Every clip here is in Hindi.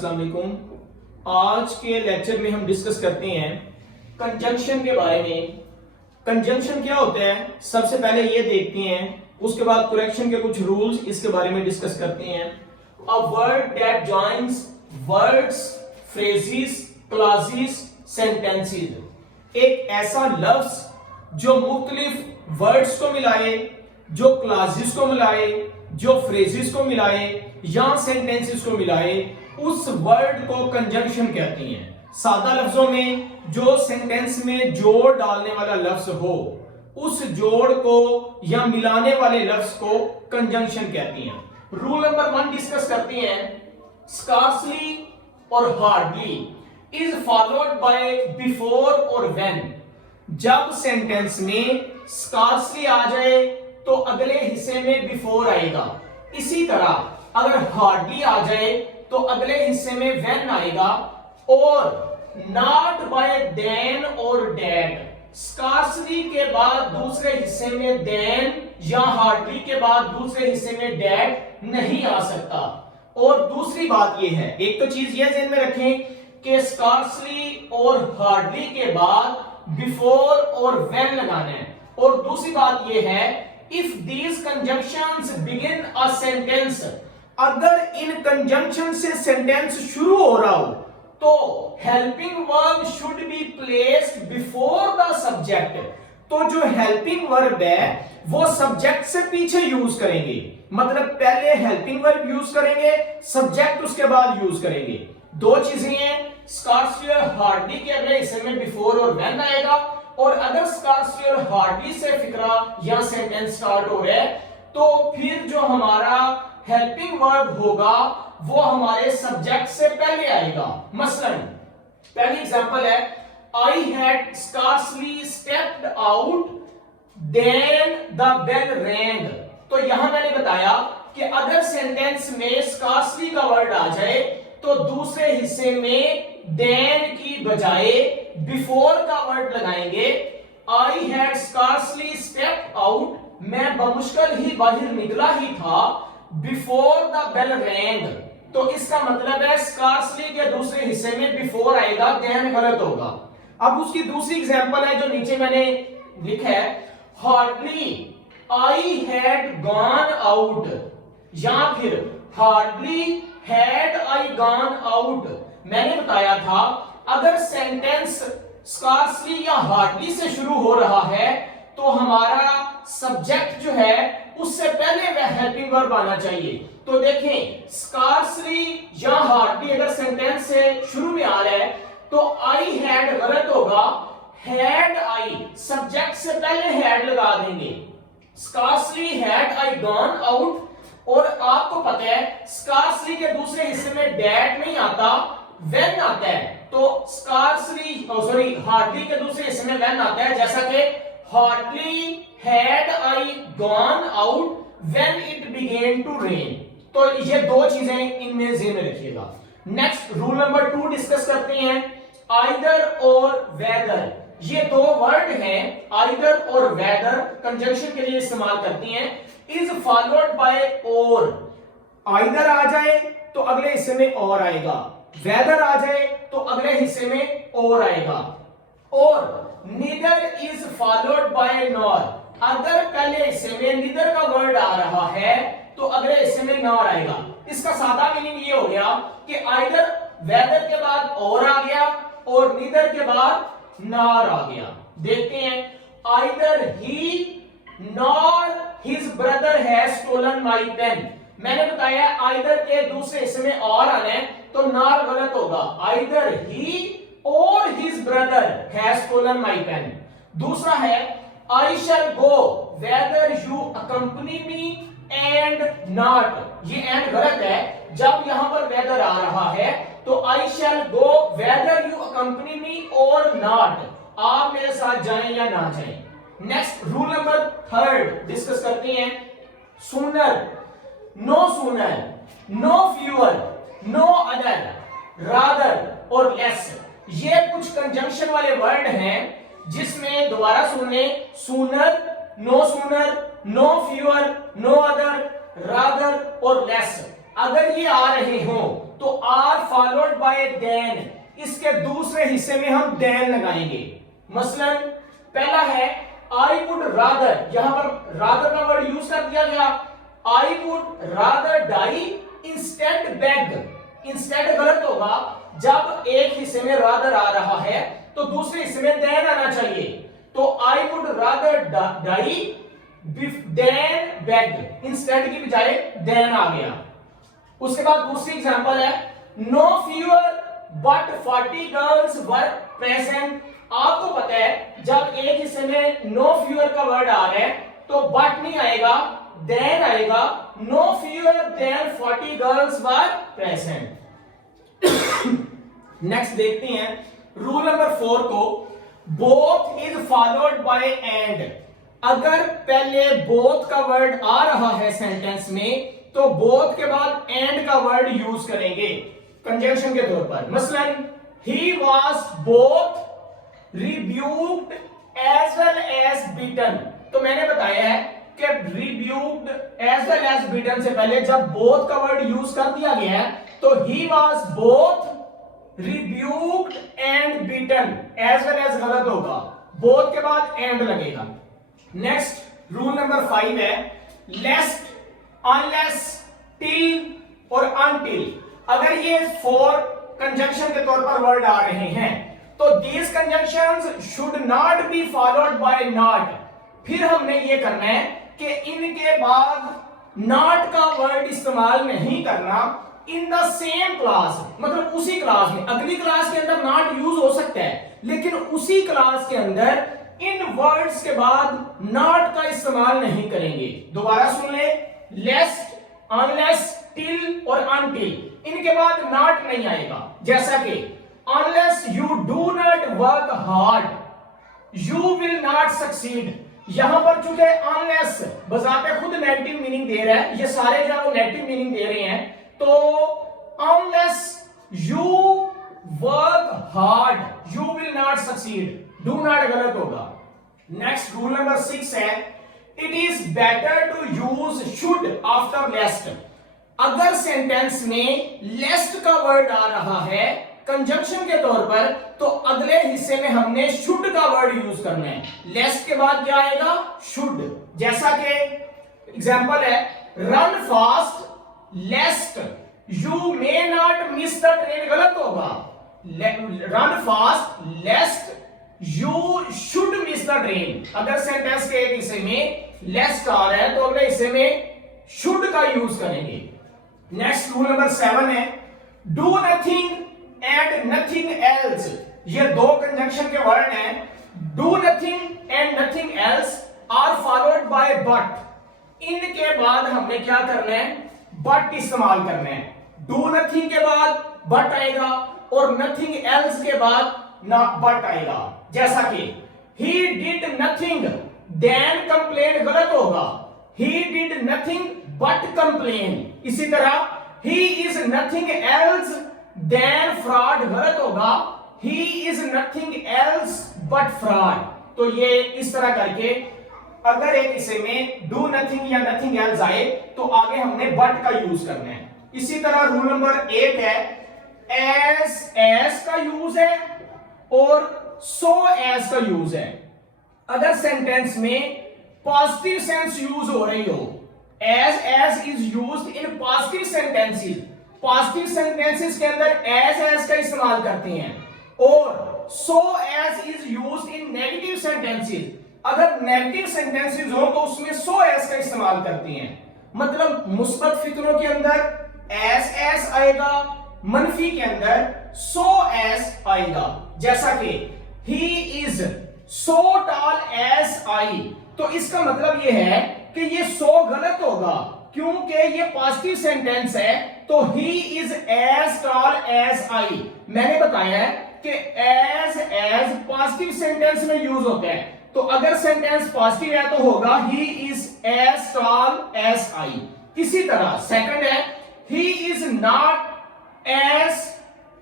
अस्सलाम वालेकुम। आज के लेक्चर में हम डिस्कस करते हैं कंजंक्शन के बारे में। कंजंक्शन क्या होता है सबसे पहले ये देखते हैं, उसके बाद करेक्शन के कुछ रूल्स इसके बारे में डिस्कस करते हैं। A word that joins words, phrases, clauses, sentences. एक ऐसा लफ्ज जो मुख्तलिफ वर्ड्स को मिलाए, जो क्लॉजेस को मिलाए, जो फ्रेजेस को मिलाए या सेंटेंसेस को मिलाए, उस वर्ड को कंजंक्शन कहते हैं। सादा लफ्जों में जो सेंटेंस में जोड़ डालने वाला लफ्ज हो, उस जोड़ को या मिलाने वाले लफ्ज को कंजंक्शन कहते हैं। रूल नंबर 1 डिस्कस करते हैं। स्कार्सली और hardly is followed bye before और व्हेन। जब सेंटेंस में स्कार्सली आ जाए तो अगले हिस्से में बिफोर आएगा। इसी तरह अगर हार्डली आ जाए तो अगले हिस्से में व्हेन आएगा। और नॉट बाय देन और डेट, स्कार्सली के बाद दूसरे हिस्से में देन या हार्डली के बाद दूसरे हिस्से में डेट नहीं आ सकता। और दूसरी बात यह है, एक तो चीज यह ध्यान में रखें कि स्कार्सली और हार्डली के बाद बिफोर और व्हेन लगाना है। और दूसरी बात यह है, if these conjunctions begin a sentence, अगर इन कंजंक्शन से सेंटेंस शुरू हो रहा हो तो helping verb should be placed before the subject. तो जो हेल्पिंग वर्ब है वो सब्जेक्ट से पीछे यूज करेंगे, मतलब पहले हेल्पिंग वर्ब यूज करेंगे, सब्जेक्ट उसके बाद यूज करेंगे। दो चीजें हैं, स्कार्सली और हार्डली के अगले हिस्से में बिफोर और व्हेन आएगा। और अगर स्कार्सली और हार्डली से फिक्रा या सेंटेंस स्टार्ट हो रहा है तो फिर जो हमारा हेल्पिंग वर्ब होगा वो हमारे सब्जेक्ट से पहले आएगा। मसलन पहली एग्जांपल है, I had scarcely stepped out then the bell rang. तो यहां मैंने बताया कि अगर सेंटेंस में स्कार्सली का वर्ड आ जाए तो दूसरे हिस्से में देन की बजाय बिफोर का वर्ड लगाएंगे। आई हैड स्कार्सली स्टेप्ड आउट, मैं बमुश्किल ही बाहर निकला ही था, बिफोर द बेल रैंग। तो इसका मतलब है स्कार्सली के दूसरे हिस्से में बिफोर आएगा, देन गलत होगा। अब उसकी दूसरी एग्जांपल है जो नीचे मैंने लिखा है, hardly I had gone out, या फिर hardly had I gone out. मैंने बताया था अगर सेंटेंस स्कार्सली या हार्डली से शुरू हो रहा है तो हमारा सब्जेक्ट जो है उससे पहले वह हेल्पिंग वर्ब आना चाहिए। तो देखें, स्कार्सली या हार्डली अगर सेंटेंस से शुरू में आ रहा है तो आई हैड गलत होगा, हैड आई सब्जेक्ट से पहले हैड लगा देंगे। Scarcely had I gone out. और आपको पता है स्कार्सली के दूसरे हिस्से में डेट नहीं आता, व्हेन आता है। तो हार्डली के दूसरे हिस्से में व्हेन आता है, जैसा कि hardly had I gone out when it began to rain. तो ये दो चीजें इनमें ध्यान में रखिएगा। नेक्स्ट रूल नंबर 2 डिस्कस करते हैं, आइदर और वेदर। ये दो वर्ड हैं, आइदर और वेदर कंजंक्शन के लिए इस्तेमाल करती हैं। इज फॉलोड बाय और, आइदर आ जाए तो अगले हिस्से में और आएगा, वेदर आ जाए तो अगले हिस्से में और आएगा। और neither is followed bye nor, अगर पहले हिस्से में नीदर का वर्ड आ रहा है तो अगले हिस्से में नॉर आएगा। इसका सादा मीनिंग ये हो गया कि आइदर वेदर के बाद और आ गया और नीदर के बाद नॉर आ गया। देखते हैं, either he nor his brother has stolen my pen. मैंने बताया आइदर के दूसरे हिस्से में और आना है तो नॉर गलत होगा, आइदर ही और his brother has stolen my pen. दूसरा है, I shall go whether you accompany me and not. ये एंड गलत है, जब यहां पर वेदर आ रहा है तो आई shall go whether you accompany मी और नॉट, आप मेरे साथ जाएं या ना जाएं। नेक्स्ट रूल नंबर 3 डिस्कस करते हैं, sooner, no sooner, no fewer, no other, rather और लेस। ये कुछ कंजंक्शन वाले वर्ड हैं जिसमें दोबारा सुने, sooner, no fewer, no other, rather और लेस। अगर ये आ रहे हो तो आर फॉलोड बाय देन, इसके दूसरे हिस्से में हम देन लगाएंगे। मसलन पहला है आई वुड रादर, यहां पर रादर का वर्ड यूज कर दिया गया। I would rather die instead beg. Instead गलत होगा, जब एक हिस्से में रादर आ रहा है तो दूसरे हिस्से में देन आना चाहिए। तो I would rather die than beg, instead की बजाय देन आ गया। उसके बाद दूसरी एग्जांपल है no fewer but 40 girls were present. आपको पता है जब एक हिस्से में नो फ्यूअर का वर्ड आ रहा है तो बट नहीं आएगा, देन आएगा। No fewer than 40 girls were present. Next देखते हैं रूल नंबर 4 को, both is followed by and. अगर पहले बोथ का वर्ड आ रहा है सेंटेंस में तो बोथ के बाद एंड का वर्ड यूज करेंगे कंजंक्शन के तौर पर। मसलन he was both rebuked as well as beaten. तो मैंने बताया है कि rebuked as well as beaten से पहले जब बोथ का वर्ड यूज कर दिया गया है तो he was both rebuked and beaten, as well as गलत होगा, बोथ के बाद एंड लगेगा। नेक्स्ट रूल नंबर 5 है लेस्ट, अनलेस, टिल और अनटिल। अगर ये 4 कंजंक्शन के तौर पर वर्ड आ रहे हैं तो these conjunctions should not be followed by not. फिर हमने ये करना है कि इनके बाद नॉट का वर्ड इस्तेमाल नहीं करना इन द सेम क्लास, मतलब उसी क्लास में। अगली क्लास के अंदर नॉट यूज हो सकता है लेकिन उसी क्लास के अंदर इन वर्ड्स के बाद नॉट का इस्तेमाल नहीं करेंगे। दोबारा सुन ले, लेस्ट, अनलेस, टिल और अनटिल, इनके बाद नॉट नहीं आएगा। जैसा कि unless you do not work hard you will not succeed. यहां पर चूंकि अनलेस बजाते खुद नेगेटिव मीनिंग दे रहा है, ये सारे जो है वो नेगेटिव मीनिंग दे रहे हैं, तो unless you work hard you will not succeed, do not गलत होगा। नेक्स्ट रूल नंबर 6 है it is better to use should after lest. अगर सेंटेंस में लेस्ट का वर्ड आ रहा है कंजंक्शन के तौर पर तो अगले हिस्से में हमने शुड का वर्ड यूज करना है। लेस्ट के बाद क्या आएगा? शुड। जैसा कि एग्जांपल है run fast लेस्ट you may not miss the train, गलत होगा। Run fast लेस्ट you should miss the train. अगर सेंटेंस के एक हिस्से में लेस्ट आ रहा है तो अगले हिस्से में शुड का यूज करेंगे। नेक्स्ट रूल नंबर 7 है do nothing and nothing else. ये 2 कंजंक्शन के वर्ड हैं। Do nothing and nothing else are followed by but. इनके बाद हमने क्या करना है? बट इस्तेमाल करना है। डू नथिंग के बाद बट आएगा और नथिंग एल्स के बाद बट आएगा। जैसा कि he did nothing then complain, गलत होगा। he did nothing but complain। इसी तरह he is nothing else than fraud, गलत होगा। he is nothing else but fraud। तो ये इस तरह करके अगर एक हिस्से में डू नथिंग या नथिंग एल्स आए तो आगे हमने बट का यूज करना है। इसी तरह रूल नंबर 8 है एस का यूज है और सो एज का यूज है। अगर सेंटेंस में पॉजिटिव सेंस यूज हो रही हो, as is used in positive sentences, positive sentences के अंदर एज का इस्तेमाल करते हैं, और so as is used in negative sentences. अगर नेगेटिव सेंटेंसेस हो तो उसमें सो एज का इस्तेमाल करते हैं। मतलब मुस्बत फिक्रों के अंदर एज आएगा, मनफी के अंदर सो एज आएगा। जैसा कि he is so tall as I, तो इसका मतलब यह है कि ये so गलत होगा क्योंकि ये पॉजिटिव सेंटेंस है। तो he is as tall as I, मैंने बताया है कि as पॉजिटिव सेंटेंस में यूज होता है, तो अगर सेंटेंस पॉजिटिव है तो होगा he is as tall as I। इसी तरह सेकंड है he is not as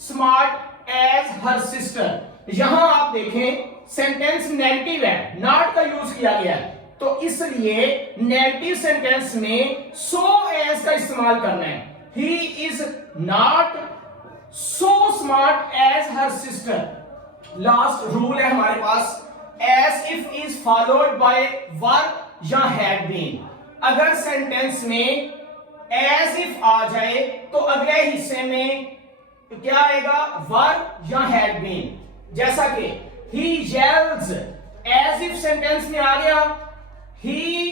smart as her sister। यहां आप देखें सेंटेंस नेगेटिव है, नॉट का यूज किया गया है, तो इसलिए नेगेटिव सेंटेंस में सो एज का इस्तेमाल करना है। He is not so smart as her sister. Last rule है हमारे पास, as if is followed by were या हैड बीन। अगर सेंटेंस में एज इफ आ जाए तो अगले हिस्से में क्या आएगा, वर या हैड बीन। जैसा कि he yells, as if sentence में आ गया ही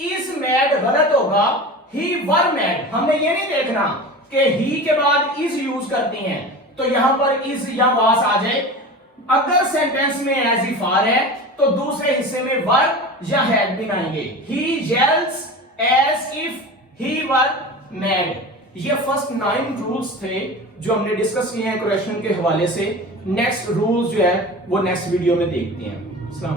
इज मैड गलत होगा, ही वर मैड। हमने ये नहीं देखना कि ही के बाद इज यूज करते हैं तो यहां पर इज या वास आ जाए। अगर सेंटेंस में एज इफ आ रहा है तो दूसरे हिस्से में वर या हैड बीन आएंगे। He yells as if he were mad. ये फर्स्ट 9 रूल्स थे जो हमने डिस्कस किए हैं करेक्शन के हवाले से। नेक्स्ट रूल्स जो है वो नेक्स्ट वीडियो में देखते हैं।